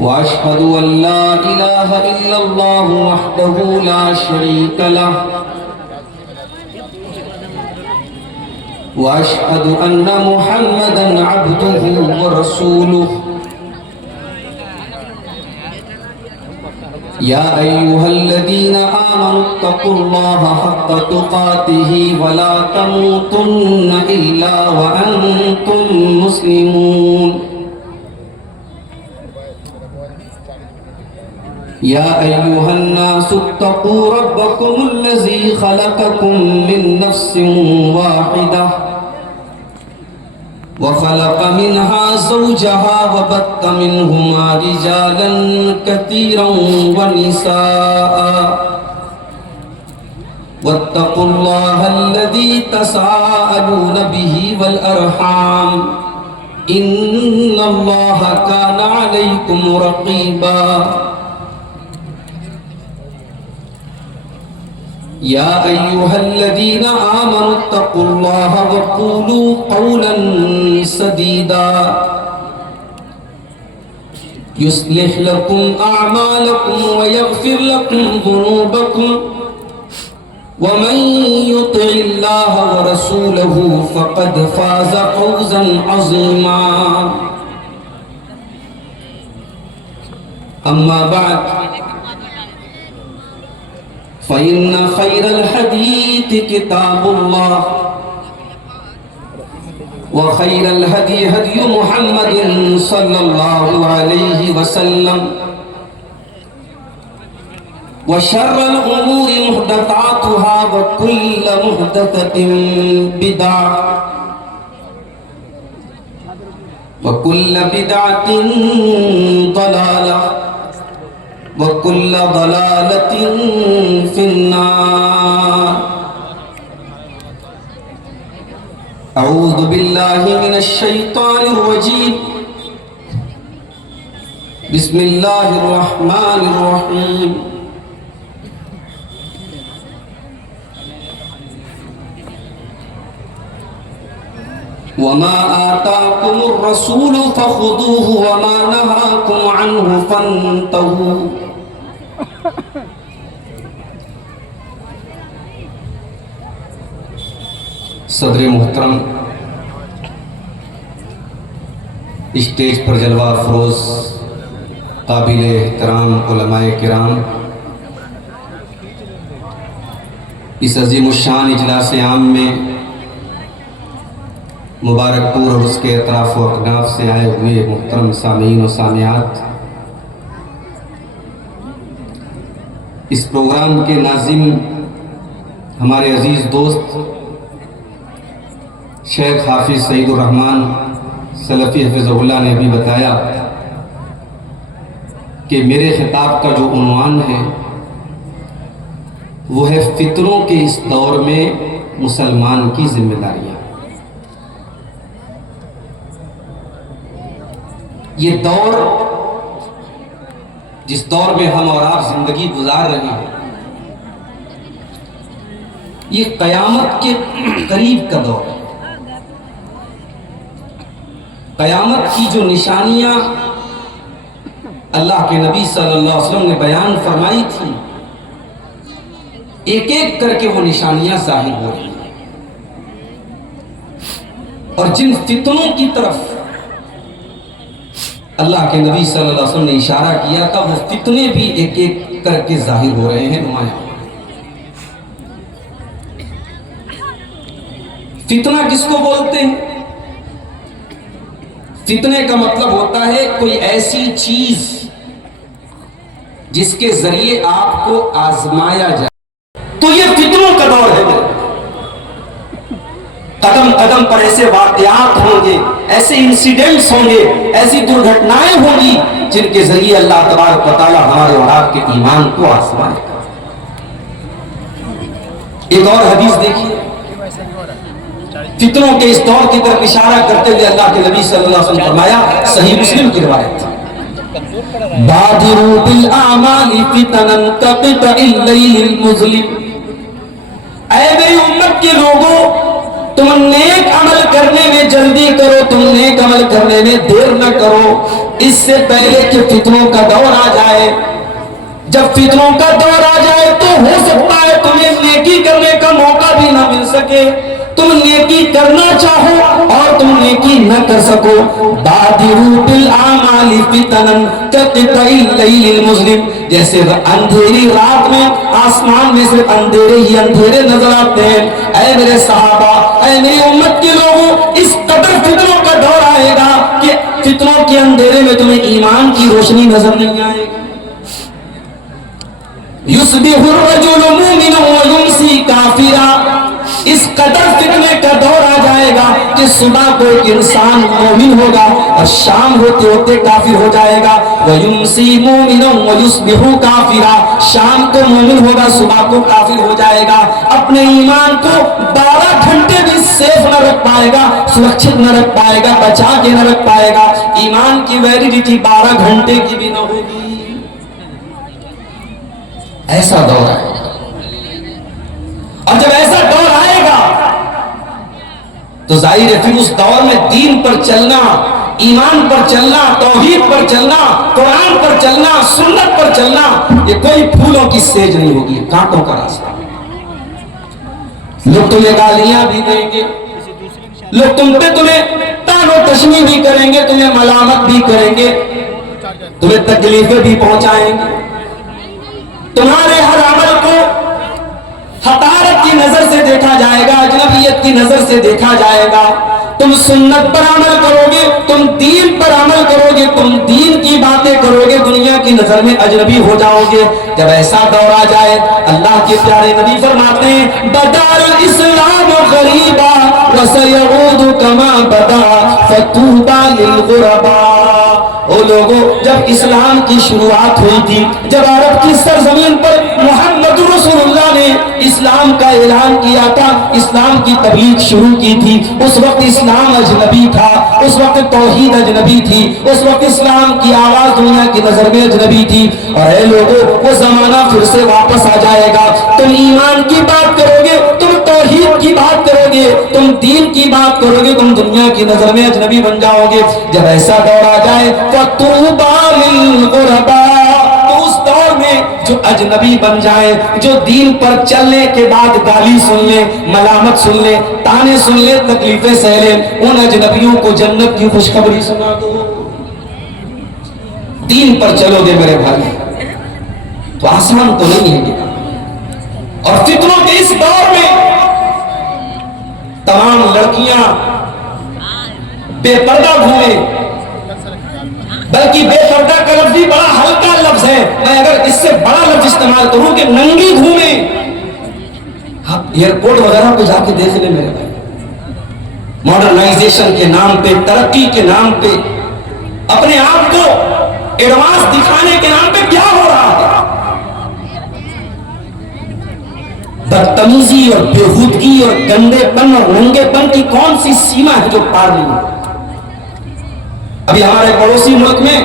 وأشهد أن لا إله إلا الله وحده لا شريك له وأشهد أن محمدا عبده ورسوله يا أيها الذين آمنوا اتقوا الله حق تقاته ولا تموتن إلا وأنتم مسلمون يا أيها الناس اتقوا ربكم الذي خلقكم من نفس واحدة وخلق منها زوجها وبث منهما رجالا كثيرا ونساء واتقوا الله الذي تساءلون به والأرحام إن الله كان عليكم رقيبا يا أيها الذين آمنوا اتقوا الله وقولوا قولا سديدا يصلح لكم أعمالكم ويغفر لكم ذنوبكم ومن يطع الله ورسوله فقد فاز فوزا عظيما أما بعد فإن خير الحديث كتاب الله وخير الهدي هدي محمد صلى الله عليه وسلم وشر الأمور محدثاتها وكل محدثة بدعة وكل بدعة ضلالة وكل ضلالة في النار أعوذ بالله من الشيطان الرجيم بسم الله الرحمن الرحيم وما آتاكم الرسول فخذوه وما نهاكم عنه فانتهوا صدر محترم، اسٹیج پر جلوہ افروز قابل احترام علماء کرام، اس عظیم الشان اجلاس عام میں مبارک پور اور اس کے اطراف و اکناف سے آئے ہوئے محترم سامعین و سامعات، اس پروگرام کے ناظم ہمارے عزیز دوست شیخ حافظ سعید الرحمن سلفی حفظہ اللہ نے بھی بتایا کہ میرے خطاب کا جو عنوان ہے وہ ہے فتنوں کے اس دور میں مسلمان کی ذمہ داریاں۔ یہ دور جس دور میں ہم اور آپ زندگی گزار رہے ہیں، یہ قیامت کے قریب کا دور ہے۔ قیامت کی جو نشانیاں اللہ کے نبی صلی اللہ علیہ وسلم نے بیان فرمائی تھی، ایک ایک کر کے وہ نشانیاں ظاہر ہو رہی ہیں، اور جن فتنوں کی طرف اللہ کے نبی صلی اللہ علیہ وسلم نے اشارہ کیا تھا، وہ فتنے بھی ایک ایک کر کے ظاہر ہو رہے ہیں، نمایاں۔ فتنہ کس کو بولتے ہیں؟ فتنے کا مطلب ہوتا ہے کوئی ایسی چیز جس کے ذریعے آپ کو آزمایا جائے، تو یہ فتنوں کا دور ہے۔ قدم قدم پر ایسے واقعات ہوں گے، ایسے انسیڈنٹس ہوں گے، ایسی درگھٹنائیں ہوں گی جن کے ذریعے اللہ تبارک و تعالی ہمارے اور آپ کے ایمان کو آزمائے گا۔ ایک اور حدیث دیکھیے، فتنوں کے اس دور کی طرف اشارہ کرتے ہوئے اللہ کے نبی صلی اللہ علیہ وسلم فرمایا، صحیح مسلم کی روایت، بادروا بالاعمال فتنا كقطع الليل المظلم۔ اے میری امت کے لوگوں، تم نیک عمل کرنے میں جلدی کرو، تم نیک عمل کرنے میں دیر نہ کرو، اس سے پہلے کہ فتنوں کا دور آ جائے۔ جب فتنوں کا دور آ جائے تو ہو سکتا ہے تمہیں نیکی کرنے کا موقع بھی نہ مل سکے، تم نیکی کرنا چاہو اور تم نیکی نہ کر سکو۔ بادروا بالاعمال فتنا کقطع اللیل المظلم، جیسے اندھیری رات میں آسمان میں سے اندھیرے ہی اندھیرے نظر آتے ہیں۔ اے میرے صحابہ، اے میری امت کے لوگوں، اس قدر فتنوں کا دور آئے گا کہ فتنوں کے اندھیرے میں تمہیں ایمان کی روشنی نظر نہیں آئے گی۔ یصبح الرجل مومنا ویمسی کافرا، اس قدر فتنے کا دور آ جائے گا کہ صبح کو ایک انسان مومن ہوگا اور شام ہوتے ہوتے کافر ہو جائے گا۔ ویمسی مومنا ویصبح کافرا، شام کو مومن ہوگا صبح کو کافر ہو جائے گا۔ اپنے ایمان کو 12 گھنٹے بھی سیف نہ رکھ پائے گا، سرکشت نہ رکھ پائے گا، بچا کے نہ رکھ پائے گا۔ ایمان کی ویلیڈیٹی 12 گھنٹے کی بھی نہ ہوگی۔ ایسا دور آئے گا، اور جب ایسا دور آئے گا تو ظاہر ہے پھر اس دور میں دین پر چلنا، ایمان پر چلنا، توحید پر چلنا، قرآن پر چلنا، سنت پر چلنا، یہ کوئی پھولوں کی سیج نہیں ہوگی، کانٹوں کا راستہ۔ لوگ تمہیں گالیاں بھی دیں گے، لوگ تمہیں طعن و تشنیع بھی کریں گے، تمہیں ملامت بھی کریں گے، تمہیں تکلیفیں بھی پہنچائیں گے، تمہارے ہر عمل کو حقارت کی نظر سے دیکھا جائے گا، اجنبیت کی نظر سے دیکھا جائے گا۔ تم سنت پر عمل کرو گے، تم دین پر عمل کرو گے، تم دین کی باتیں کرو گے، دنیا کی نظر میں اجنبی ہو جاؤ گے۔ جب ایسا دور آ جائے، اللہ کے پیارے نبی فرماتے ہیں بدا الاسلام غریبا وسیعود کما بدا فطوبى للغرباء۔ او لوگوں، جب اسلام کی شروعات ہوئی تھی، جب عرب کی سرزمین پر محمد رسول اللہ نے اسلام کا اعلان کیا تھا، اسلام کی تبلیغ شروع کی تھی، اس وقت اسلام اجنبی تھا، اس وقت توحید اجنبی تھی، اس وقت اسلام کی آواز دنیا کی نظر میں اجنبی تھی۔ اور اے لوگوں، وہ زمانہ پھر سے واپس آ جائے گا۔ تم ایمان کی بات کرو گے، تم توحید کی بات کرو گے، تم دین کی بات کرو گے، تم دنیا کی نظر میں اجنبی بن جاؤ گے۔ جب ایسا دور آ جائے فَطُوبَى لِلْغُرَبَاء، تو اس دور میں جو اجنبی بن جائے، جو دین پر چلنے کے بعد گالی سن لے، ملامت سن لے، تانے سن لے، تکلیفیں سہ لے، ان اجنبیوں کو جنت کی خوشخبری سنا دو۔ دین پر چلو گے میرے بھائی تو آسمان تو نہیں ہے گا۔ اور فتنوں کے اس دور میں تمام لڑکیاں بے پردہ گھومیں، بلکہ بے پردہ کا لفظ بھی بڑا ہلکا لفظ ہے، میں اگر اس سے بڑا لفظ استعمال کروں کہ ننگی گھومیں۔ آپ ایئرپورٹ وغیرہ پہ جا کے دیکھ لیں میرے بھائی، ماڈرنائزیشن کے نام پہ، ترقی کے نام پہ، اپنے آپ کو ایڈوانس دکھانے کے نام پہ کیا ہو رہا ہے؟ بدتمیزی اور بےہودگی اور گندے پن اور ننگے پن کی کون سی سیما ہے جو پار نہیں ہوتی؟ ابھی ہمارے پڑوسی ملک میں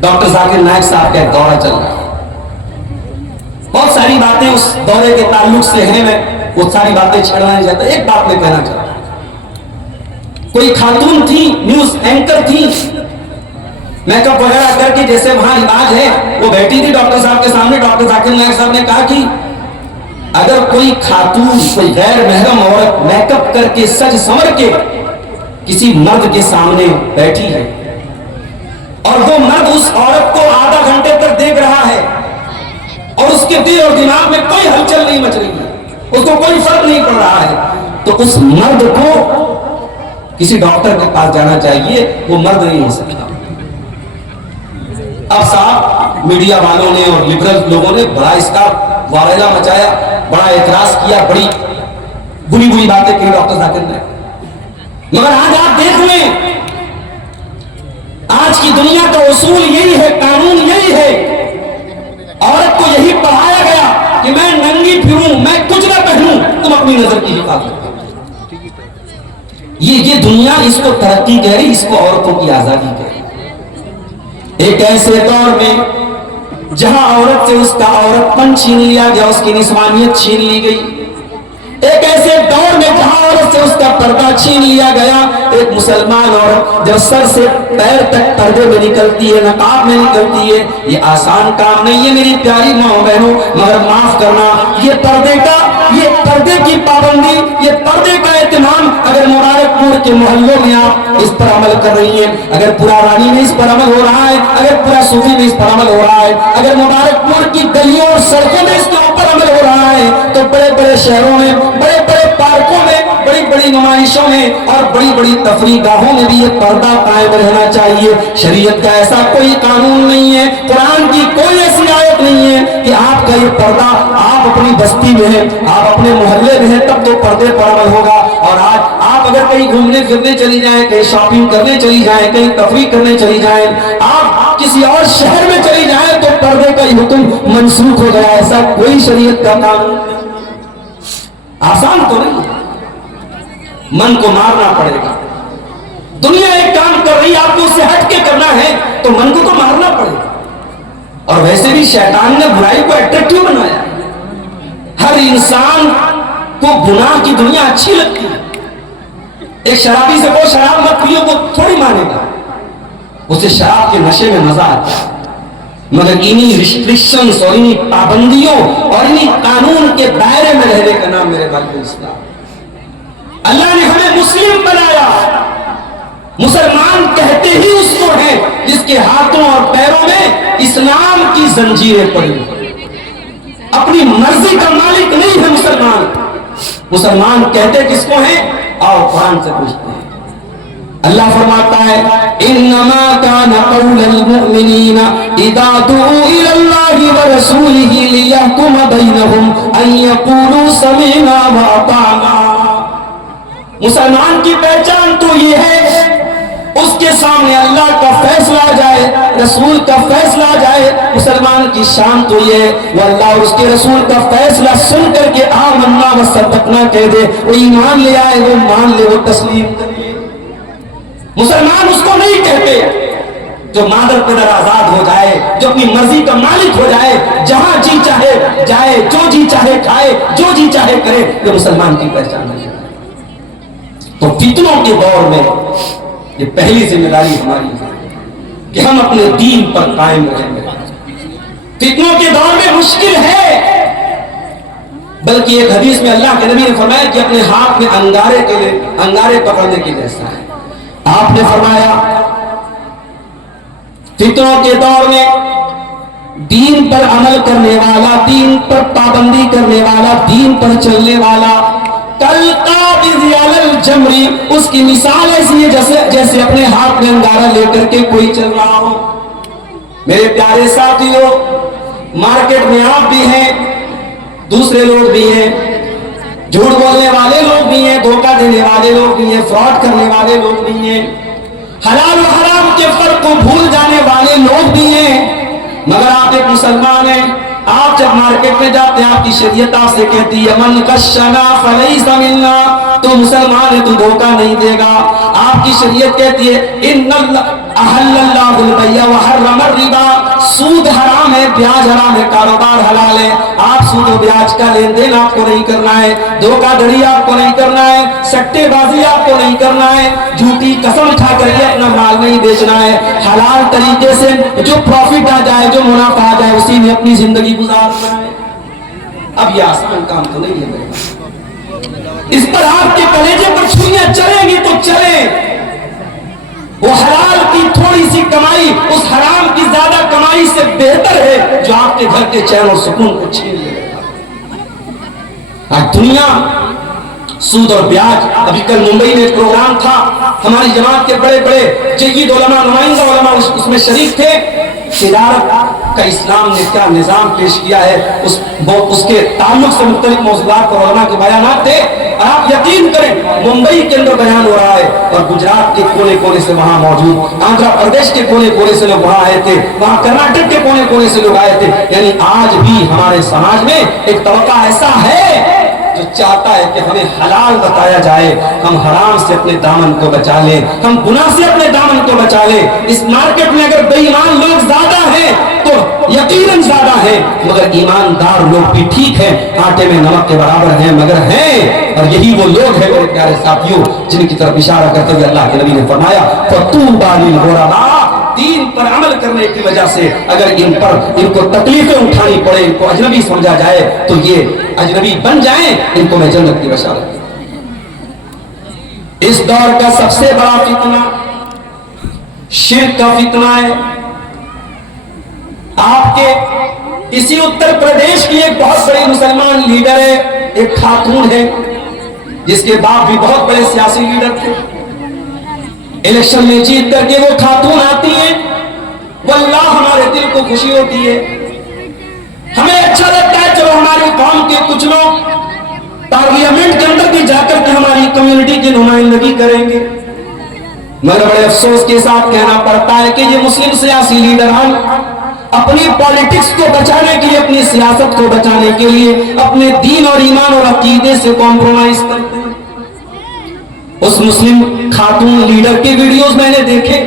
ڈاکٹر ذاکر نائک صاحب کا ایک دورہ چل رہا ہے، بہت ساری باتیں اس دورے کے تعلق سے ہیں، میں وہ ساری باتیں چھیڑنا نہیں چاہتا۔ ایک بات میں کہنا چاہتا ہوں، کوئی خاتون تھی، نیوز اینکر تھی، میک اپ وغیرہ کر کے جیسے وہاں علاج ہے، وہ بیٹھی تھی ڈاکٹر صاحب کے سامنے۔ ڈاکٹر ذاکر نائک صاحب نے کہا کہ اگر کوئی خاتون، کوئی غیر محرم عورت میک اپ کر کے سج سنور کے کسی مرد کے سامنے بیٹھی ہے اور وہ مرد اس عورت کو آدھا گھنٹے تک دیکھ رہا ہے اور اس کے دل اور دماغ میں کوئی ہلچل نہیں مچ رہی ہے، اس کو کوئی فرق نہیں پڑ رہا ہے، تو اس مرد کو کسی ڈاکٹر کے پاس جانا چاہیے، وہ مرد نہیں ہو سکتا۔ اب صاحب میڈیا والوں نے اور لبرل لوگوں نے بڑا اس کا واویلا مچایا، بڑا اعتراض کیا، بڑی بری بری باتیں کی ڈاکٹر ذاکر نے۔ مگر آج آپ دیکھ لیں، آج کی دنیا کا اصول یہی ہے، قانون یہی ہے، عورت کو یہی پڑھایا گیا کہ میں ننگی پھروں، میں کچھ نہ پہنوں، تم اپنی نظر کی حفاظت کرو۔ یہ دنیا اس کو ترقی کہہ رہی، اس کو عورتوں کی آزادی کہہ رہی۔ ایک ایسے دور میں جہاں عورت سے اس کا عورت پن چھین لیا گیا، اس کی نسوانیت چھین لی گئی، ایک ایسے دور میں جہاں عورت سے اس کا پردہ چھین لیا گیا. ایک مسلمان عورت جب سر سے پیر تک پردے میں نکلتی ہے, نقاب میں نکلتی ہے, یہ آسان کام نہیں ہے میری پیاری ماں بہنوں, مگر معاف کرنا, یہ پردے کی پابندی, یہ پردے کا اہتمام اگر مبارک پور کے محلوں میں آپ اس پر عمل کر رہی ہیں, اگر پورا رانی میں اس پر عمل ہو رہا ہے, اگر پورا صوفی میں اس پر عمل ہو رہا ہے, اگر مبارک پور کی گلیوں اور سڑکوں میں اس کے اوپر عمل ہو رہا ہے, تو بڑے بڑے شہروں میں, بڑے بڑے پارکوں میں, بڑی بڑی نمائشوں میں اور بڑی بڑی تفریح گاہوں میں بھی یہ پردہ قائم رہنا چاہیے. شریعت کا ایسا کوئی قانون نہیں ہے, قرآن کی کوئی ایسی آیت نہیں ہے کہ آپ کا یہ پردہ, آپ اپنی بستی میں ہیں, آپ اپنے محلے میں ہیں, تب تو پردے پر عمل ہوگا. اور آج آپ اگر کہیں گھومنے پھرنے چلی جائیں, کہیں شاپنگ کرنے چلی جائیں, کہیں تفریح کرنے چلی جائیں, آپ کسی اور شہر میں چلی جائیں, تو پردے کا یہ حکم منسوخ ہو گیا. ایسا کوئی شریعت کا قانون آسان تو نہیں, من کو مارنا پڑے گا. دنیا ایک کام کر رہی, آپ کو اس سے ہٹ کے کرنا ہے تو من کو مارنا پڑے گا. اور ویسے بھی شیطان نے برائی کو اٹریکٹیو بنایا. ہر انسان کو گناہ کی دنیا اچھی لگتی ہے. ایک شرابی سے وہ شراب مت پیو, وہ تھوڑی مانے گا, اسے شراب کے نشے میں مزہ آتا ہے. مگر انہی ریسٹرکشنز اور انہی پابندیوں اور انہی قانون کے دائرے میں رہنے کا نام میرے بھائی اسلام. اللہ نے ہمیں مسلم بنایا. مسلمان کہتے ہی اس کو ہیں جس کے ہاتھوں اور پیروں میں اسلام کی زنجیریں پڑی. اپنی مرضی کا مالک نہیں ہے مسلمان. مسلمان کہتے کس کو ہیں؟ آؤ قرآن سے پوچھتے ہیں. اللہ فرماتا ہے انما كان قول المؤمنین اذا دعوا الى الله ورسوله ليحكم بينهم ان يقولوا سمعنا واطعنا. مسلمان کی پہچان تو یہ ہے اس کے سامنے اللہ کا فیصلہ آ جائے, رسول کا فیصلہ آ جائے. مسلمان کی شان تو یہ ہے وہ اللہ اور اس کے رسول کا فیصلہ سن کر کے آمنا وصدقنا کہہ دے, وہ ایمان لے آئے, وہ مان لے, وہ تسلیم کرے. مسلمان اس کو نہیں کہتے جو مادر پدر آزاد ہو جائے, جو اپنی مرضی کا مالک ہو جائے, جہاں جی چاہے جائے, جو جی چاہے کھائے, جو جی چاہے کرے. یہ مسلمان کی پہچان ہے. تو فتنوں کے دور میں یہ پہلی ذمہ داری ہماری ہے کہ ہم اپنے دین پر قائم رہیں. فتنوں کے دور میں مشکل ہے, بلکہ ایک حدیث میں اللہ کے نبی نے فرمایا کہ اپنے ہاتھ میں انگارے پکڑنے کے جیسا ہے. آپ نے فرمایا فتنوں کے دور میں دین پر عمل کرنے والا, دین پر پابندی کرنے والا, دین پر چلنے والا کالقابض علی الجمر, اس کی مثال ایسی ہے جیسے اپنے ہاتھ میں انگارہ لے کر کے کوئی چل رہا ہو. میرے پیارے ساتھیوں, مارکیٹ میں آپ بھی ہیں, دوسرے لوگ بھی ہیں, جھوٹ بولنے والے لوگ بھی ہیں, دھوکہ دینے والے لوگ بھی ہیں, فراڈ کرنے والے لوگ بھی ہیں, حلال و حرام کے فرق کو بھول جانے والے لوگ بھی ہیں. مگر آپ ایک مسلمان ہیں. آپ جب مارکیٹ میں جاتے ہیں, آپ کی شریعت آپ سے کہتی ہے من غشنا فلیس منا, تو مسلمان ہے, تو دھوکہ نہیں دے گا. آپ کی شریعت کہتی ہے ان احل اللہ البیع وحرم الربا, سود حرام ہے, بیاج حرام ہے, کاروبار حلال ہے. آپ سود و بیاج کا لین دین آپ کو نہیں کرنا ہے, دھوکہ دھڑی آپ کو نہیں کرنا ہے, سٹے بازی آپ کو نہیں کرنا ہے, جھوٹی قسم کھا کر کے اپنا مال نہیں بیچنا ہے. حلال طریقے سے جو پروفٹ آ جائے, جو منافع آ جائے, اسی میں اپنی زندگی گزارنا ہے. اب یہ آسان کام تو نہیں ہے میرے, اس پر آپ کے کلیجے پر چھریاں چلیں گی تو چلیں. وہ حلال کی تھوڑی سی کمائی اس حرام کی زیادہ کمائی سے بہتر ہے جو آپ کے گھر کے چین اور سکون کو چھین لے. آج دنیا سود اور بیاج. ابھی کل ممبئی میں ایک پروگرام تھا, ہماری جماعت کے بڑے بڑے جید علماء, نمائندہ علماء اس میں شریک تھے. تجارت کا اسلام نے کیا نظام پیش کیا ہے, اس کے تعلق سے مختلف موضوعات پر علماء کے بیانات تھے. آپ یقین کریں ممبئی کے اندر بیان ہو رہا ہے, اور گجرات کے کونے کونے سے وہاں موجود, آندھرا پردیش کے کونے کونے سے لوگ وہاں آئے تھے, وہاں کرناٹک کے کونے کونے سے لوگ آئے تھے. یعنی آج بھی ہمارے سماج میں ایک طبقہ ایسا ہے جو چاہتا ہے کہ ہمیں حلال بتایا جائے، ہم حرام سے اپنے دامن کو بچا لیں، ہم گناہ سے اپنے دامن کو بچا لیں۔ اس مارکیٹ میں اگر بے ایمان لوگ زیادہ ہیں تو یقیناً زیادہ ہیں، مگر ایماندار لوگ بھی ٹھیک ہیں، آٹے میں نمک کے برابر ہیں مگر ہیں۔ اور یہی وہ لوگ ہیں میرے پیارے ساتھیوں جن کی طرف اشارہ کرتے ہوئے اللہ کے نبی نے فرمایا فَطُوبَىٰ لِلْغُرَبَاءِ، دین پر عمل کرنے کی وجہ سے اگر ان کو تکلیفیں اٹھانی پڑے، ان کو اجنبی سمجھا جائے تو یہ اجنبی بن جائیں، ان کو میں جنت کی بشارت۔ اس دور کا سب سے بڑا فتنہ شرک کا فتنہ ہے۔ آپ کے اسی اتر پردیش کی ایک بہت بڑی مسلمان لیڈر ہے، ایک خاتون ہے جس کے باپ بھی بہت بڑے سیاسی لیڈر تھے۔ الیکشن میں جیت کر کے وہ خاتون آتی ہیں، واللہ ہمارے دل کو خوشی ہوتی ہے، ہمیں اچھا لگتا ہے چلو ہماری قوم کے کچھ لوگ پارلیمنٹ کے اندر بھی جا کر کے ہماری کمیونٹی کی نمائندگی کریں گے، مگر بڑے افسوس کے ساتھ کہنا پڑتا ہے کہ یہ مسلم سیاسی لیڈران اپنی پالیٹکس کو بچانے کے لیے، اپنی سیاست کو بچانے کے لیے اپنے دین اور ایمان اور عقیدے سے کمپرومائز کرتے ہیں۔ اس مسلم خاتون لیڈر کی ویڈیوز میں نے دیکھے،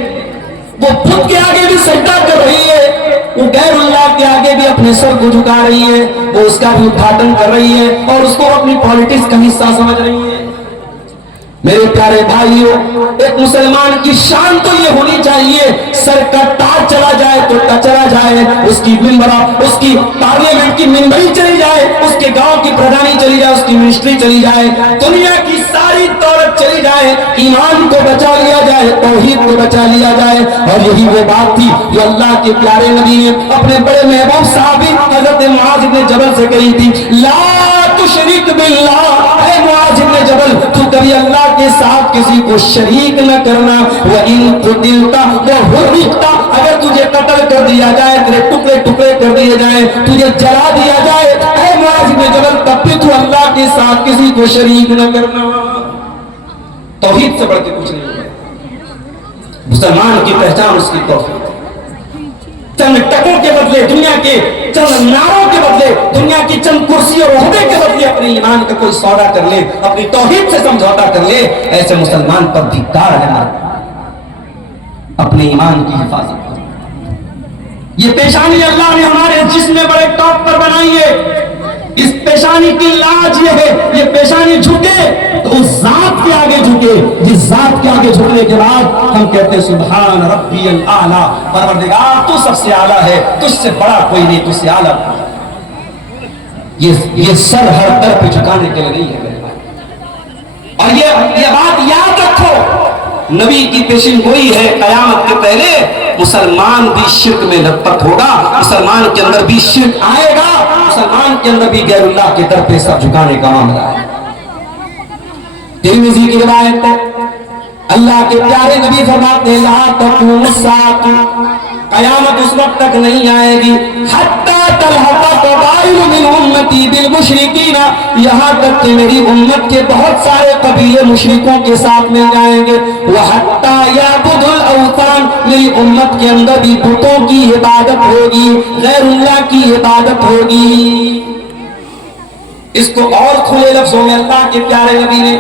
وہ بت کے آگے بھی سجدہ کر رہی ہے، وہ غیر اللہ کے آگے بھی اپنے سر کو جھکا رہی ہے، وہ اس کا بھی ادھاٹن کر رہی ہے اور اس کو اپنی پالیٹکس کا حصہ سمجھ رہی ہے۔ میرے پیارے بھائیوں، ایک مسلمان کی شان تو یہ ہونی چاہیے سر کا تاج چلا جائے تو چلا جائے، اس کی پارلیمنٹ کی ممبری چلی جائے، اس کے گاؤں کی پردھانی چلی جائے، اس کی منسٹری چلی جائے، دنیا کی ساری دولت چلی جائے، ایمان کو بچا لیا جائے، توحید کو بچا لیا جائے۔ اور یہی وہ بات تھی جو اللہ کے پیارے نبی نے اپنے بڑے محبوب صحابی حضرت معاذ بن جبل سے کہی تھی، لا تشرک باللہ، اے معاذ بن جبل تو کبھی اللہ کے ساتھ کسی کو شریک نہ کرنا، وَإِن قُتِلْتَ وَحُرِّقْتَ، اگر تجھے قتل کر دیا جائے، تیرے ٹکڑے ٹکڑے کر دیے جائیں، تجھے جلا دیا جائے، اے معاذ بن جبل تب بھی تو اللہ کے ساتھ کسی کو شریک نہ کرنا۔ توحید سے بڑھ کے کچھ نہیں ہے، مسلمان کی پہچان اس کی توحید۔ چند ٹکوں کے بدلے، دنیا کے چند نعروں کے بدلے، دنیا کی چند کرسی اور عہدے کے بدلے اپنے ایمان کا کوئی سودا کر لے، اپنی توحید سے سمجھوتا کر لے، ایسے مسلمان پر ಧಿಕ್ಕಾರ ہے۔ اپنے ایمان کی حفاظت کرو۔ یہ پیشانی اللہ نے ہمارے جسم میں بڑے ٹاپ پر بنائی ہے، اس پیشانی کی لاج یہ ہے، یہ پیشانی جھکے تو اس ذات کے آگے جھکے جس ذات کے آگے جھکنے کے بعد ہم کہتے ہیں سبحان ربی الاعلیٰ، پروردگار تو سب سے اعلیٰ ہے، تجھ سے بڑا کوئی نہیں، تجھ سے اعلیٰ۔ یہ سر ہر در پہ جھکانے کے لیے نہیں ہے، اور یہ بات یاد رکھو، نبی کی پیشن گوئی ہے، قیامت کے پہلے مسلمان بھی شرک میں لت پت ہوگا، مسلمان کے اندر بھی شرک آئے گا، مسلمان کے اندر بھی غیر اللہ کے در پہ سر جھکانے کا معاملہ ہے۔ ترمذی کی روایت ہے، اللہ کے پیارے نبی فرماتے ہیں لا تقوم الساعة، قیامت اس وقت تک نہیں آئے گی حتی تلحق قبائل من امتی بالمشرکین، یہاں تک کہ میری امت کے بہت سارے قبیلے مشرکوں کے ساتھ مل جائیں گے، وحتی یعبد الاوثان، میری امت کے اندر بھی بتوں کی عبادت ہوگی، غیر اللہ کی عبادت ہوگی۔ اس کو اور کھلے لفظوں میں اللہ کے پیارے نبی نے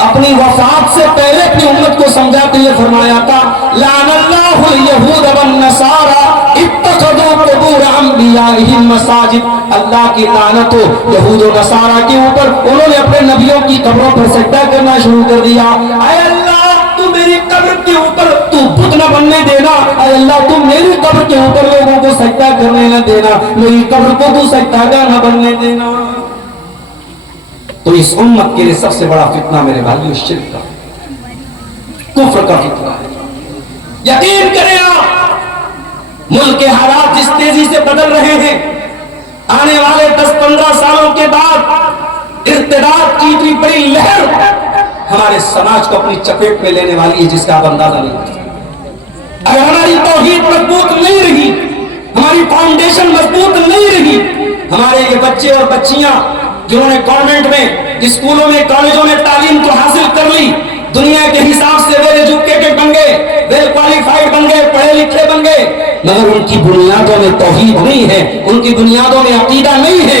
اپنی وفات سے پہلے اپنی امت کو سمجھاتے ہوئے فرمایا تھا لعن اللہ الیہود والنصارى اتخذوا قبور انبیائہم مساجد، اللہ کی لعنت ہو یہود و نصارہ کے اوپر، انہوں نے اپنے نبیوں کی قبروں پر سجدہ کرنا شروع کر دیا۔ اے اللہ تو میری قبر کے اوپر تو بت نہ بننے دینا، اے اللہ تو میری قبر کے اوپر لوگوں کو سجدہ کرنے نہ دینا، میری قبر کو تو سجدہ گاہ نہ بننے دینا۔ تو اس امت کے لیے سب سے بڑا فتنہ میرے بھائیو شرک کا، کفر کا فتنہ ہے۔ یقین کریں آپ، ملک کے حالات جس تیزی سے بدل رہے ہیں، آنے والے 10-15 سالوں کے بعد ارتداد کی اتنی بڑی لہر ہمارے سماج کو اپنی چپیٹ میں لینے والی ہے جس کا آپ اندازہ نہیں کر سکتے۔ اگر ہماری توحید مضبوط نہیں رہی، ہماری فاؤنڈیشن مضبوط نہیں رہی، ہمارے یہ بچے اور بچیاں جنہوں نے گورنمنٹ میں اسکولوں میں کالجوں میں تعلیم کو حاصل کر لی، دنیا کے حساب سے ویل ایجوکیٹڈ بن گئے، ویل کوالیفائڈ بن گئے، پڑھے لکھے بن گئے، مگر ان کی بنیادوں میں توحید نہیں ہے، ان کی بنیادوں میں عقیدہ نہیں ہے،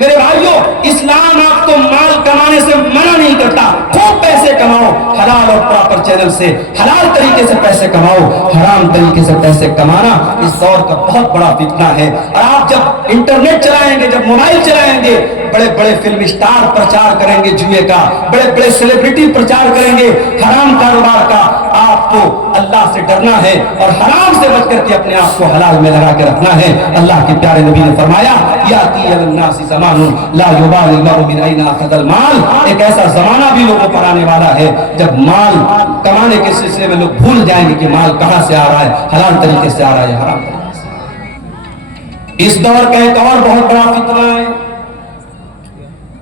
میرے بھائیوں اسلام آپ کو مال کمانے سے منع نہیں کرتا. خوب پیسے کماؤ حلال اور پراپر چینل سے, حلال طریقے سے پیسے کماؤ. حرام طریقے سے پیسے کمانا اس دور کا بہت بڑا فتنہ ہے. اور آپ جب انٹرنیٹ چلائیں گے, جب موبائل چلائیں گے, بڑے بڑے فلم اسٹار پرچار کریں گے جوئے کا, بڑے بڑے سیلیبریٹی پرچار کریں گے حرام کاروبار کا. آپ کو اللہ سے ڈرنا ہے اور حرام سے بچ کر کے اپنے آپ کو حلال میں لگا کے رکھنا ہے. اللہ کے پیارے نبی نے فرمایا یاتی علی الناس زمان لا یبالی المرء من این اخذ المال. ایک ایسا زمانہ بھی لوگوں پر آنے والا ہے جب مال کمانے کے سلسلے میں لوگ بھول جائیں گے کہ مال کہاں سے آ رہا ہے, حلال طریقے سے آ رہا ہے, حرام طریقے سے. اس دور کا ایک اور بہت بڑا فتنہ ہے,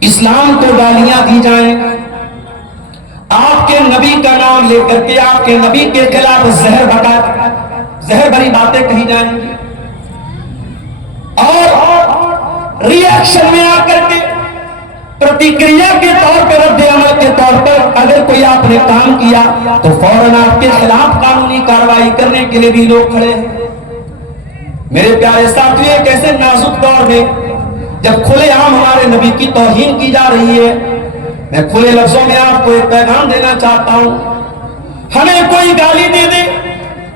اسلام کو گالیاں دی جائیں, آپ کے نبی کا نام لے کر کے آپ کے نبی کے خلاف زہر بھری باتیں کہی جائیں گی, اور ری ایکشن میں آ کر کے پرتیکریا کے طور پر, رد عمل کے طور پر اگر کوئی آپ نے کام کیا تو فوراً آپ کے خلاف قانونی کارروائی کرنے کے لیے بھی لوگ کھڑے ہیں. میرے پیارے ساتھیو, ایک ایسے نازک دور میں جب کھلے عام ہمارے نبی کی توہین کی جا رہی ہے, میں کھلے لفظوں میں آپ کو ایک پیغام دینا چاہتا ہوں. ہمیں کوئی گالی دے دے,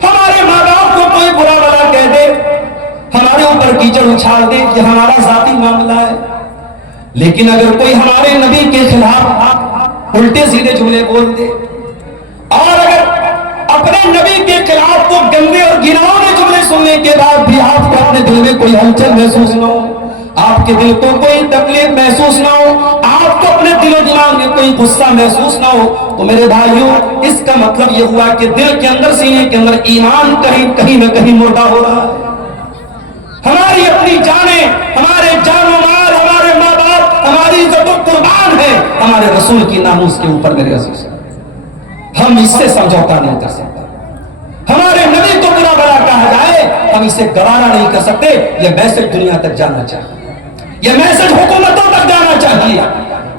ہمارے ماں باپ کو کوئی برا بھلا کہہ دے, ہمارے اوپر کیچڑ اچھال دے, یہ ہمارا ذاتی معاملہ ہے. لیکن اگر کوئی ہمارے نبی کے خلاف الٹے سیدھے جملے بول دے, اور اگر اپنے نبی کے خلاف وہ گندے اور گھناؤنے جملے سننے کے بعد بھی آپ کو اپنے دل میں کوئی ہلچل محسوس نہ ہو, آپ کے دل کو کوئی تکلیف محسوس نہ ہو, آپ کو اپنے دل و دماغ میں کوئی غصہ محسوس نہ ہو, تو میرے بھائیوں اس کا مطلب یہ ہوا کہ دل کے اندر, سینے کے اندر ایمان کہیں نہ کہیں مردہ ہو رہا ہے. ہماری اپنی جانیں, ہمارے جان و مال, ہمارے ماں باپ, ہماری عزت و قربان ہے ہمارے رسول کی ناموس کے اوپر. میرے عزیز, ہم اس سے سمجھوتا نہیں کر سکتے. ہمارے نبی کو برا بھلا کہا جائے, ہم اسے گوارا نہیں کر سکتے. یہ میسج دنیا تک جانا چاہیے, یہ میسج حکومتوں تک جانا چاہیے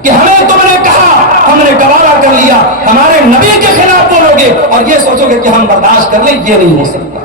کہ ہمیں تم نے کہا, ہم نے گوارا کر لیا, ہمارے نبی کے خلاف بولو گے اور یہ سوچو گے کہ ہم برداشت کر لیں, یہ نہیں ہو سکتا.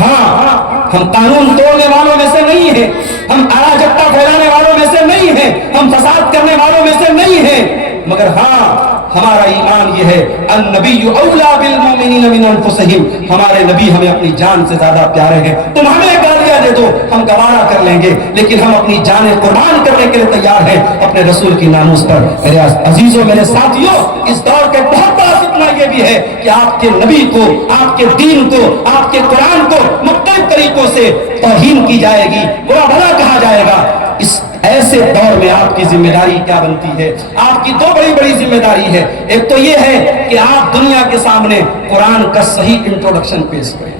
ہاں, ہم قانون توڑنے والوں میں سے نہیں ہیں, ہم اراجکتا پھیلانے والوں میں سے نہیں ہیں, ہم فساد کرنے والوں میں سے نہیں ہیں, مگر ہاں ہمارا ایمان یہ ہے النبی اولا بالمؤمنین من انفسہم, ہمارے نبی ہمیں اپنی جان سے زیادہ پیارے ہیں. تم ہمیں گالیاں دے دو, ہم گوارا کر لیں گے, لیکن ہم اپنی جانیں قربان کرنے کے لیے تیار ہیں اپنے رسول کی ناموس پر. میرے عزیزوں, میرے ساتھیوں, اس دور کا بہت بڑا فتنہ یہ بھی ہے کہ آپ کے نبی کو, آپ کے دین کو, آپ کے قرآن کو مختلف طریقوں سے توہین کی جائے گی, برا بھلا کہا جائے گا. اس ایسے دور میں آپ کی ذمہ داری کیا بنتی ہے؟ آپ کی دو بڑی ذمہ داری ہے. ایک تو یہ ہے کہ آپ دنیا کے سامنے قرآن کا صحیح انٹروڈکشن پیش کریں,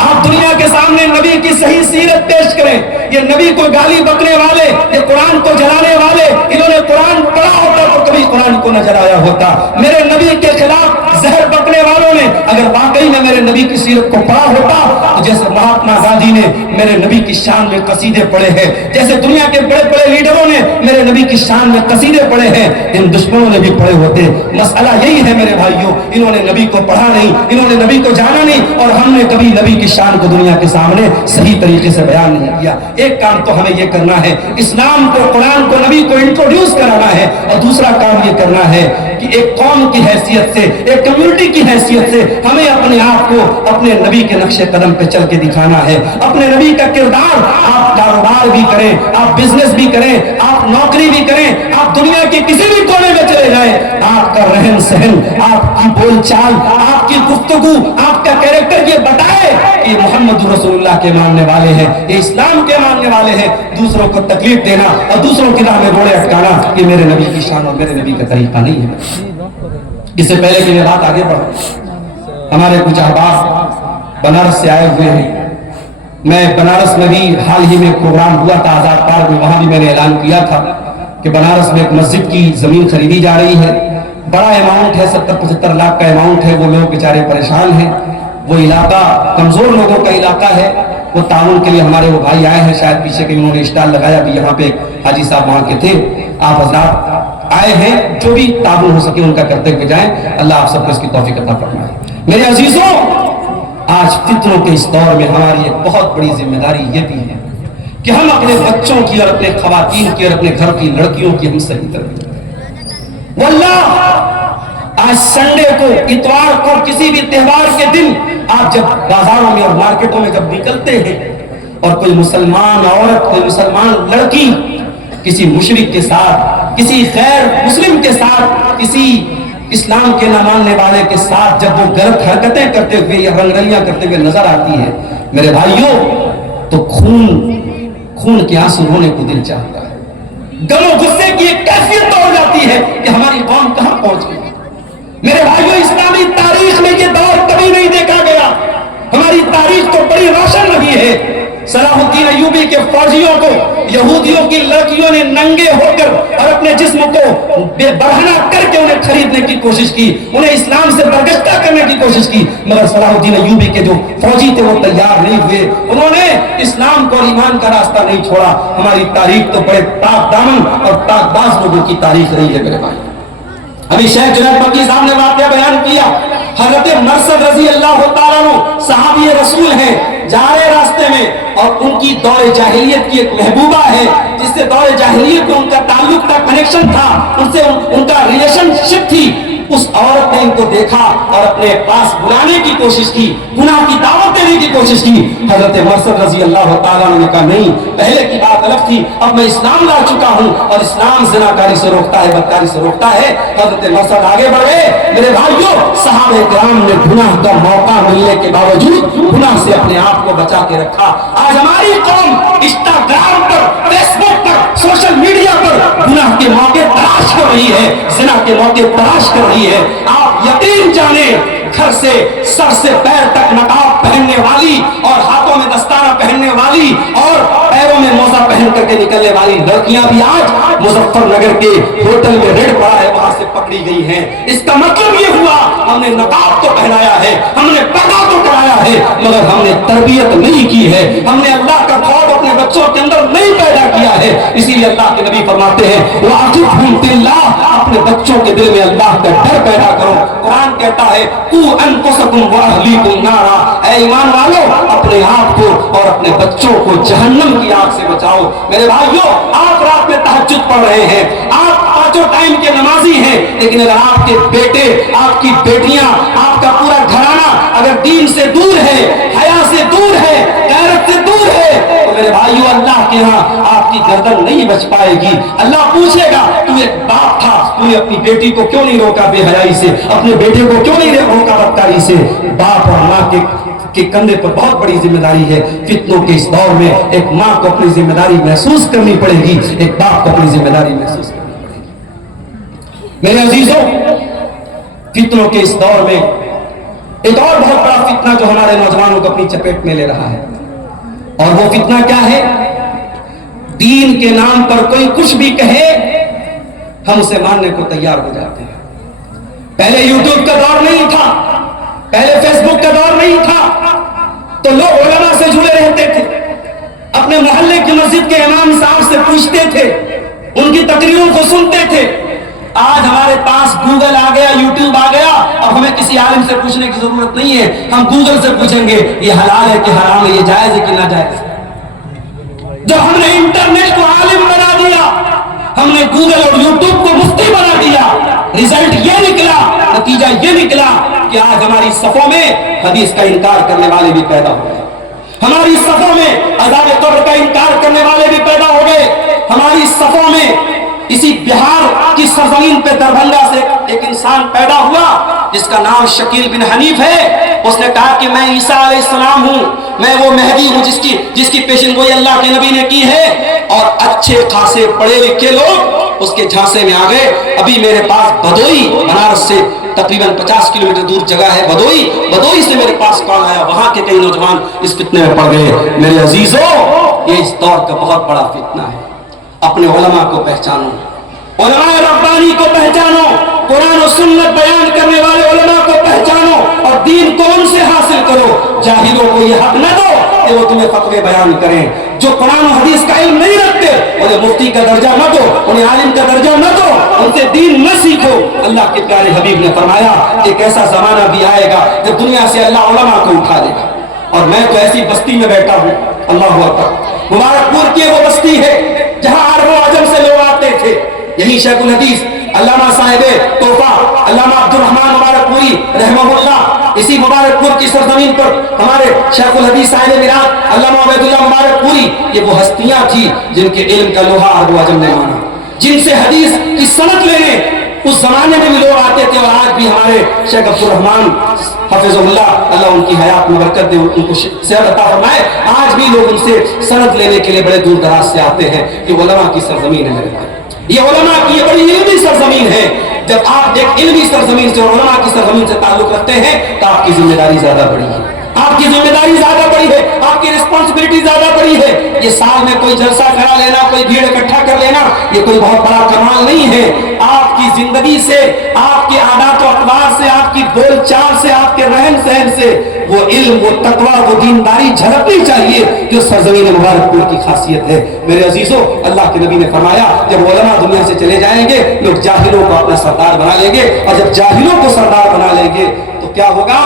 آپ دنیا کے سامنے نبی کی صحیح سیرت پیش کریں. یہ نبی کو گالی بکنے والے, یہ قرآن کو جلانے والے, انہوں نے قرآن پڑھا ہوتا تو کبھی قرآن کو نہ جلایا ہوتا. میرے نبی کے خلاف زہر بکنے والوں نے اگر واقعی میں میرے نبی کی سیرت کو پڑھا ہوتا تو جیسے مہاتما گاندھی نے میرے نبی کی شان میں قصیدے پڑھے ہیں, جیسے دنیا کے بڑے بڑے لیڈروں نے میرے نبی کی شان میں قصیدے پڑھے ہیں, ان دشمنوں نے بھی پڑھے ہوتے. مسئلہ یہی ہے میرے بھائیوں, انہوں نے نبی کو پڑھا نہیں, انہوں نے نبی کو جانا نہیں, اور ہم نے کبھی نبی کی شان کو دنیا کے سامنے صحیح طریقے سے بیان نہیں کیا. ایک کام تو ہمیں یہ کرنا ہے, اسلام کو, قرآن کو, نبی کو انٹروڈیوس کرانا ہے, اور دوسرا کام یہ کرنا ہے کہ ایک قوم کی حیثیت سے, ایک کمیونٹی کی حیثیت سے ہمیں اپنے آپ کو اپنے نبی کے نقش قدم پہ چل کے دکھانا ہے. اپنے نبی کا کردار, آپ کاروبار بھی کریں, آپ بزنس بھی کریں, آپ نوکری بھی کریں, آپ دنیا کے کسی بھی کونے میں چلے جائیں, آپ کا رہن سہن, آپ کی بول چال, آپ کی گفتگو, آپ کا کیریکٹر یہ بتائے کہ محمد رسول اللہ کے ماننے والے ہیں, یہ اسلام کے ماننے والے ہیں. دوسروں کو تکلیف دینا اور دوسروں کی راہ میں گھوڑے اٹکانا, یہ میرے نبی کی شان اور میرے نبی کا طریقہ نہیں ہے. اس سے پہلے کہ میں بات آگے بڑھوں, ہمارے کچھ احباب بنارس سے آئے ہوئے ہیں. میں بنارس میں بھی حال ہی میں پروگرام ہوا تھا آزاد پارک میں, وہاں بھی میں نے اعلان کیا تھا کہ بنارس میں ایک مسجد کی زمین خریدی جا رہی ہے. بڑا اماؤنٹ ہے, 70-75 لاکھ کا اماؤنٹ ہے. وہ لوگ بیچارے پریشان ہیں, وہ علاقہ کمزور لوگوں کا علاقہ ہے. وہ تعاون کے لیے ہمارے وہ بھائی آئے ہیں, شاید پیچھے کہ انہوں نے اسٹال لگایا بھی, یہاں پہ حاجی صاحب وہاں کے تھے. آپ حضرات آئے ہیں, جو بھی تعاون ہو سکے ان کا کرتے ہوئے جائیں. اللہ آپ سب کو اس کی توفیق عطا فرمائے. میرے عزیزوں, آج فتنوں کے اس دور میں ہماری ایک بہت بڑی ذمہ داری یہ بھی ہے کہ ہم اپنے بچوں کی اور اپنے خواتین کی اور اپنے گھر کی لڑکیوں کی ہم صحیح تربیت. واللہ آج سنڈے کو، اتوار کو، کسی بھی تہوار کے دن آپ جب بازاروں میں اور مارکیٹوں میں جب نکلتے ہیں اور کوئی مسلمان عورت، کوئی مسلمان لڑکی کسی مشرک کے ساتھ، کسی غیر مسلم کے ساتھ، کسی اسلام کے نہ ماننے والے کے ساتھ جب وہ غلط حرکتیں کرتے ہوئے یا رنگریاں کرتے ہوئے نظر آتی ہے میرے بھائیوں، تو خون کے آنسو رونے کو دل چاہتا ہے. غم و غصے کی ایک کیفیت ہو جاتی ہے کہ ہماری قوم کہاں پہنچ گئی. میرے بھائیوں، اسلامی تاریخ میں یہ دور کبھی نہیں دیکھا گیا. ہماری تاریخ تو بڑی روشن رہی ہے. صلاح الدین ایوبی کے فوجیوں کو یہودیوں کی لڑکیوں نے ننگے ہو کر اور اپنے جسم کو بے برہنہ کر کے انہیں خریدنے کی کوشش کی، انہیں اسلام سے برگشتہ کرنے کی کوشش کی، مگر صلاح الدین ایوبی کے جو فوجی تھے وہ تیار نہیں ہوئے. انہوں نے اسلام کو اور ایمان کا راستہ نہیں چھوڑا. ہماری تاریخ تو بڑے پاک دامن اور پاک باز لوگوں کی تاریخ رہی ہے میرے بھائی. ابھی شیخ جنید مکی صاحب نے واقعہ بیان کیا. حضرت مرثد رضی اللہ تعالیٰ عنہ صحابی رسول ہیں، جا رہے راستے میں اور ان کی دور جاہلیت کی ایک محبوبہ ہے جس سے دور جاہلیت میں ان کا تعلق تھا، کنیکشن تھا، ان سے ان کا ریلیشن شپ تھی. اس عورت نے ان کو دیکھا اور اپنے پاس بلانے کی کوشش کی، گناہ کی دعوت دینے کی کوشش کی. حضرت مرثد رضی اللہ تعالیٰ نے کہا نہیں، پہلے کی بات الگ تھی، اب میں اسلام لا چکا ہوں اور اسلام زناکاری سے روکتا ہے، بدکاری سے روکتا ہے. حضرت مرثد آگے بڑھے. میرے بھائیوں، صحابہ کرام نے گناہ کا موقع ملنے کے باوجود گناہ سے اپنے آپ کو بچا کے رکھا. آج ہماری قوم انسٹاگرام پر، فیس بک پر، سوشل میڈیا پر گناہ کے موقع تلاش کر رہی ہے، زنا کے موقع تلاش کر رہی ہے. آپ یقین جانیں، گھر سے سر سے پیر تک نقاب پہننے والی اور ہاتھوں میں دستانہ پہننے والی اور پیروں میں موزہ پہن کر کے نکلنے والی لڑکیاں بھی آج مظفر نگر کے ہوٹل میں ریڈ پڑا ہے، وہاں سے پکڑی گئی ہیں. اس کا مطلب یہ ہوا ہم نے نقاب تو پہنایا ہے، ہم نے پردہ تو کرایا ہے، مگر ہم نے تربیت نہیں کی ہے، ہم نے اللہ کا خوف اپنے بچوں کے اندر نہیں پیدا کیا ہے. اسی لیے اللہ کے نبی فرماتے ہیں وَأَعْقِبْهُمْ بِاللَّهِ، اپنے بچوں کے دل میں اللہ کا ڈر پیدا کرو. قرآن کہتا ہے قُوا أَنفُسَكُمْ وَأَهْلِيكُمْ نَارًا، اے ایمان والو اپنے آپ کو اور اپنے بچوں کو جہنم کی آگ سے بچاؤ. میرے بھائیوں، آپ رات میں تہجد پڑھ رہے ہیں، آپ پانچوں ٹائم کے نمازی ہیں، لیکن اگر آپ کے بیٹے، آپ کی بیٹیاں، آپ کا پورا گھرانہ اگر دین سے دور ہے، حیا سے دور ہے، غیرت سے دور ہے، تو میرے بھائیوں اللہ کے ہاں آپ کی گردن نہیں بچ پائے گی. اللہ پوچھے گا تو ایک باپ تھا، تو نے اپنی بیٹی کو کیوں نہیں روکا بے حیائی سے، اپنے بیٹے کو کیوں نہیں روکا بدکاری سے. باپ اور ماں کے کندھے پر بہت بڑی ذمہ داری ہے. فتنوں کے اس دور میں ایک ماں کو اپنی ذمہ داری محسوس کرنی پڑے گی، ایک باپ کو اپنی ذمہ داری محسوس کرنی پڑے گی. میرے عزیزوں، فتنوں کے اس دور میں ایک اور بہت بڑا فتنہ جو ہمارے نوجوانوں کو اپنی چپیٹ میں لے رہا ہے، اور وہ فتنہ کیا ہے؟ دین کے نام پر کوئی کچھ بھی کہے ہم اسے ماننے کو تیار ہو جاتے ہیں. پہلے یوٹیوب کا دور نہیں تھا، پہلے فیس بک کا دور نہیں تھا، تو لوگ علماء سے جڑے رہتے تھے، اپنے محلے کی مسجد کے امام صاحب سے پوچھتے تھے، ان کی تقریروں کو سنتے تھے. آج ہمارے پاس گوگل آ گیا، یوٹیوب آ گیا، اب ہمیں کسی عالم سے پوچھنے کی ضرورت نہیں ہے، ہم گوگل سے پوچھیں گے یہ حلال ہے کہ حرام ہے، یہ جائز ہے کہ ناجائز ہے. جب ہم نے انٹرنیٹ کو عالم بنا دیا، ہم نے گوگل اور یوٹیوب کو مفتی بنا دیا، ریزلٹ یہ نکلا، نتیجہ یہ نکلا کہ آج ہماری صفوں میں حدیث کا انکار کرنے والے بھی پیدا ہو گئے، ہماری صفوں میں عذاب قبر کا انکار کرنے والے بھی پیدا ہو گئے، ہماری صفوں میں اسی بہار کی سرزمین پہ دربھنگہ سے ایک انسان پیدا ہوا جس کا نام شکیل بن حنیف ہے. اس نے کہا کہ میں عیسیٰ علیہ السلام ہوں، میں وہ مہدی ہوں جس کی پیشن گوئی اللہ کے نبی نے کی ہے. اور اچھے خاصے پڑھے لکھے لوگ اس کے جھانسے میں آ گئے. ابھی میرے پاس بدوئی، بنارس سے تقریباً 50 کلومیٹر دور جگہ ہے بدوئی سے میرے پاس کال آیا، وہاں کے کئی نوجوان اس فتنے میں پڑ گئے. میرے عزیزوں، یہ اس دور کا بہت بڑا فتنہ ہے. اپنے علماء کو پہچانو، علماء ربانی کو پہچانو، قرآن و سنت بیان کرنے والے علماء کو پہچانو اور دین کو ان سے حاصل کرو. جاہلوں کو یہ حق نہ دو کہ وہ تمہیں فتوے بیان کریں. جو قرآن و حدیث کا علم نہیں رکھتے انہیں مفتی کا درجہ نہ دو، انہیں عالم کا درجہ نہ دو، ان سے دین نہ سیکھو. اللہ کے پیارے حبیب نے فرمایا ایک ایسا زمانہ بھی آئے گا جب دنیا سے اللہ علماء کو اٹھا لے گا، اور میں تو ایسی بستی میں بیٹھا ہوں، اللہ اکبر، مبارک پور کی وہ بستی ہے جہاں عرب و عجم سے لوگ آتے تھے. یہی شیخ الحدیث علامہ صاحب توفہ علامہ عبد الرحمن مبارک پوری رحمہ اللہ، اسی مبارک پور کی سرزمین پر ہمارے شیخ الحدیث صاحب میراث علامہ عبید اللہ مبارک پوری، یہ وہ ہستیاں تھی جن کے علم کا لوہا عرب و عجم نے مانا، جن سے حدیث کی سند لینے اس زمانے میں بھی لوگ آتے تھے. اور آج بھی ہمارے شیخ عبد الرحمن حفظ اللہ، اللہ ان کی حیات میں برکت دے، ان کو صحت عطا فرمائے، آج بھی لوگ ان سے سند لینے کے لیے بڑے دور دراز سے آتے ہیں. یہ علماء کی سرزمین ہے میرے بھائی، یہ علماء کی یہ بڑی علمی سرزمین ہے. جب آپ ایک علمی سرزمین سے اور علماء کی سرزمین سے تعلق رکھتے ہیں تو آپ کی ذمہ داری زیادہ بڑی ہے، آپ کی ذمہ داری زیادہ بڑی ہے، آپ کی رسپانسبلٹی زیادہ بڑی ہے. یہ سال میں کوئی جلسہ کرا لینا، کوئی بھیڑ اکٹھا کر لینا، یہ کوئی بہت بڑا کمال نہیں ہے. آپ کی زندگی سے، آپ کے عادات و اقدار سے، آپ کی بول چال سے، آپ کے رہن سہن سے وہ علم، وہ تقویٰ، وہ دینداری جھلکنی چاہیے جو سرزمین مبارک پور کی خاصیت ہے. میرے عزیزوں، اللہ کے نبی نے فرمایا جب علماء دنیا سے چلے جائیں گے لوگ جاہلوں کو اپنا سردار بنا لیں گے، اور جب جاہلوں کو سردار بنا لیں گے تو کیا ہوگا؟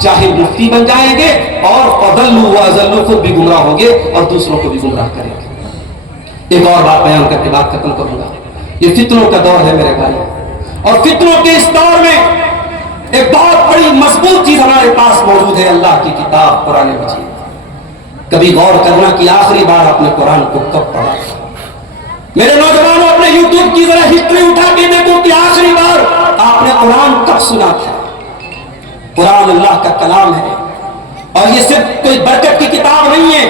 جاہل مفتی بن جائیں گے اور اضلوا واضلوا، خود بھی گمراہ ہوں گے اور دوسروں کو بھی گمراہ کریں گے. ایک اور بات بیان کر کے بات ختم کروں گا. یہ فتنوں کا دور ہے میرے بھائی، اور فتنوں کے اس دور میں ایک بہت بڑی مضبوط چیز ہمارے پاس موجود ہے، اللہ کی کتاب قرآن مجید. کبھی غور کرنا کہ آخری بار آپ نے قرآن کو کب پڑھا؟ میرے نوجوانوں، اپنے یوٹیوب کی ذرا ہسٹری اٹھا کے دیکھو کہ آخری بار آپ نے قرآن کب سنا تھا. قرآن اللہ کا کلام ہے، اور یہ صرف کوئی برکت کی کتاب نہیں ہے،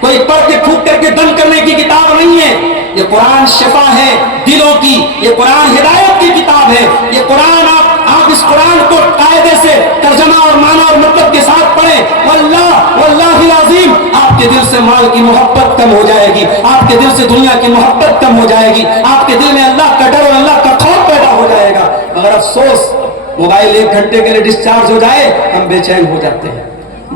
کوئی پڑھ کے پھونک کر کے دم کرنے کی کتاب نہیں ہے. یہ قرآن شفا ہے دلوں کی، یہ قرآن ہدایت کی کتاب ہے. یہ قرآن آپ اس قرآن کو قاعدے سے ترجمہ اور معنی اور مطلب کے ساتھ پڑھیں، واللہ العظیم آپ کے دل سے مال کی محبت کم ہو جائے گی، آپ کے دل سے دنیا کی محبت کم ہو جائے گی، آپ کے دل میں اللہ کا ڈر اور اللہ کا خوف پیدا ہو جائے گا. مگر افسوس، موبائل 1 گھنٹے کے لیے ڈسچارج ہو جائے ہم بے چین ہو جاتے ہیں.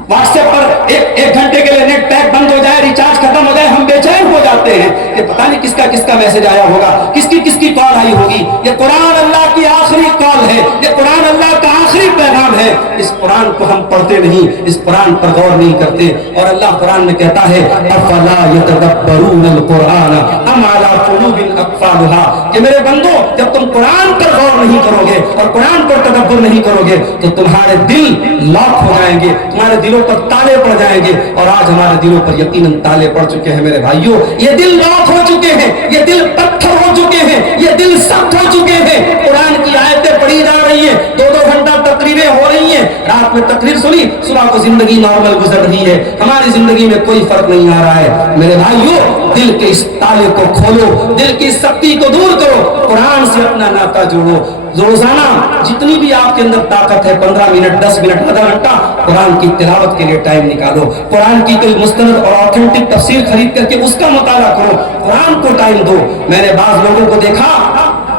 واٹس ایپ پر ایک گھنٹے کے لیے نیٹ پیک بند ہو جائے، ریچارج ختم ہو جائے، ہم بے چین ہو جاتے ہیں کہ پتہ نہیں کس کا میسج آیا ہوگا، کس کی کال آئی ہوگی. یہ قرآن اللہ کی آخری کال ہے، یہ قرآن اللہ کا آخری پیغام ہے. اس قرآن کو ہم پڑھتے نہیں، اس قرآن پر غور نہیں کرتے. اور اللہ قرآن میں کہتا ہے افلا یتدبرون القرآن ام علی قلوب اقفالها، کہ میرے بندو جب تم قرآن پر غور نہیں کرو گے اور قرآن پر تدبر نہیں کرو گے تو تمہارے دل لاک ہو جائیں گے، تمہارے دلوں پر تالے پڑ جائیں گے. اور آج ہمارے دلوں پر یقیناً تالے پڑ چکے ہیں میرے بھائیوں. یہ دل لاک ہو چکے ہیں، یہ دل پتھر ہو چکے ہیں، یہ دل سخت ہو چکے ہیں. قرآن کی آیتیں پڑھی جا رہی ہیں، 2 گھنٹہ تقریریں ہو رہی ہیں، رات میں تقریر سنی، صبح کو زندگی نارمل گزر رہی ہے، ہماری زندگی میں کوئی فرق نہیں آ رہا ہے. میرے بھائیوں، دل کے اس تالے کو کھولو، دل کی سختی کو دور کرو، قرآن سے اپنا ناطہ جوڑو. روزانہ جتنی بھی آپ کے اندر طاقت ہے 15 منٹ 10 منٹ آدھا گھنٹہ قرآن کی تلاوت کے لیے ٹائم نکالو. قرآن کی کوئی مستند اور آتھینٹک تفسیر خرید کر کے اس کا مطالعہ کرو، قرآن کو ٹائم دو. میں نے بعض لوگوں کو دیکھا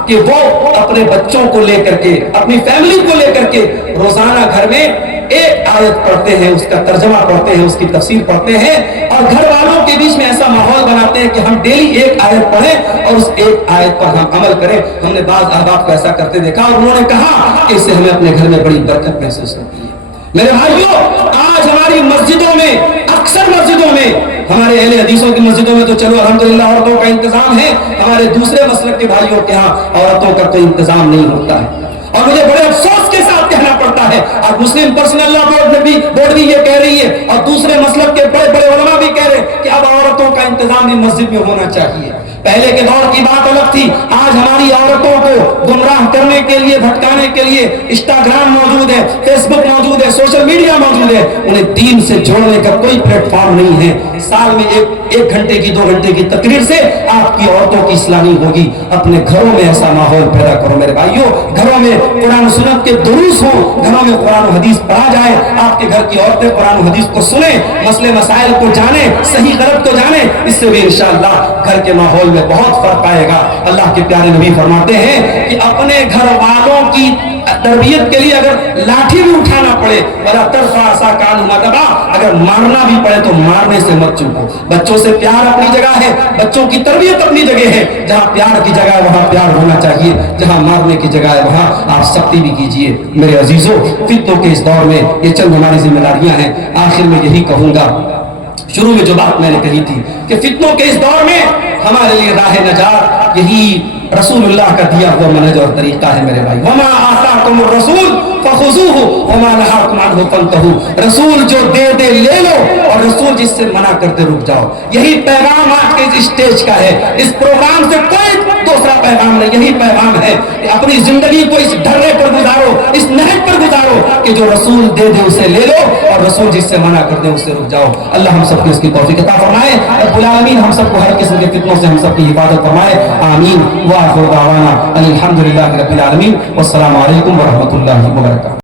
کہ وہ اپنے بچوں کو لے کر کے، اپنی فیملی کو لے کر کے روزانہ گھر میں ایک آیت پڑھتے ہیں، اس کا ترجمہ پڑھتے ہیں، اس کی تفسیر پڑھتے ہیں، اور گھر والوں کے بیچ میں ایسا ماحول بناتے ہیں کہ ہم ڈیلی ایک آیت پڑھیں اور اس ایک آیت پر ہم عمل کریں. ہم نے بعض احباب کو ایسا کرتے دیکھا اور انہوں نے کہا کہ اس سے ہمیں اپنے گھر میں بڑی برکت محسوس ہوتی ہے. میرے بھائیوں، آج ہماری مسجدوں میں، اکثر مسجدوں میں، ہمارے اہل حدیثوں کی مسجدوں میں تو چلو الحمدللہ عورتوں کا انتظام ہے، ہمارے دوسرے مسلک کے بھائیوں کے ہاں عورتوں کا کوئی انتظام نہیں ہوتا ہے. اور مجھے بڑے افسوس کے ساتھ کہنا پڑتا ہے، اور مسلم پرسنل لا بورڈ بھی یہ کہہ رہی ہے، اور دوسرے مسلک کے بڑے بڑے علماء بھی کہہ رہے ہیں کہ اب عورتوں کا انتظام بھی مسجد میں ہونا چاہیے. پہلے کے دور کی بات الگ تھی، آج ہماری عورتوں کو گمراہ کرنے کے لیے، بھٹکانے کے لیے انسٹاگرام موجود ہے، فیس بک موجود ہے، سوشل میڈیا موجود ہے. انہیں دین سے جوڑنے کا کوئی پلیٹ فارم نہیں ہے. سال میں ایک گھنٹے کی 2 گھنٹے کی تقریر سے آپ کی عورتوں کی اصلاح نہیں ہوگی. اپنے گھروں میں ایسا ماحول پیدا کرو میرے بھائیوں، گھروں میں قرآن سنت کے دروس ہوں، گھروں میں قرآن و حدیث پڑھا جائے، آپ کے گھر کی عورتیں قرآن و حدیث کو سنیں، مسئلے مسائل کو جانیں، صحیح غلط کو جانیں. اس سے بھی انشاءاللہ گھر کے ماحول میں بہت فرق آئے گا۔ اللہ کے پیارے نبی فرماتے ہیں کہ اپنے گھر والوں کی تربیت کے لیے اگر لاٹھی بھی اٹھانا پڑے، وَلَا تَرْفَعْ عَصَاكَ عَنْهُمْ مَغْضَبًا، اگر مارنا بھی پڑے تو مارنے سے مت چوکو۔ بچوں سے پیار اپنی جگہ ہے، بچوں کی تربیت اپنی جگہ ہے، جہاں پیار کی جگہ ہے وہاں پیار ہونا چاہیے، جہاں مارنے کی جگہ ہے وہاں آپ سختی بھی کیجئے۔ میرے عزیزوں، فتنوں کے اس دور میں یہ چند ہماری ذمہ داریاں ہیں۔ آخر میں یہی کہوں گا، شروع میں جو بات میں نے کہی تھی کہ فتنوں کے اس دور میں ہمارے لیے راہ نجات یہی رسول اللہ کا دیا ہوا منہج اور طریقہ ہے میرے بھائی۔ وما آتاکم الرسول فخذوہ وما نہاکم عنہ فانتہوا، رسول جو دے دے لے لو اور رسول جس سے منع کرتے رک جاؤ۔ یہی پیغام آج کے اس اسٹیج کا ہے، اس پروگرام سے کوئی دوسرا پیغام نہیں، یہی پیغام ہے کہ اپنی زندگی کو اس ڈھرے پر گزارو، اس نہج پر گزارو کہ جو رسول دے دے اسے لے لو اور رسول جس سے منع کر دے اس سے رک جاؤ۔ اللہ ہم سب کو اس کی توفیق عطا فرمائے، رب العالمین ہم سب کو ہر قسم کے فتنوں سے ہم سب کی حفاظت فرمائے، آمین۔ وآخر دعوانا الحمدللہ رب العالمین، والسلام علیکم ورحمۃ اللہ وبرکاتہ۔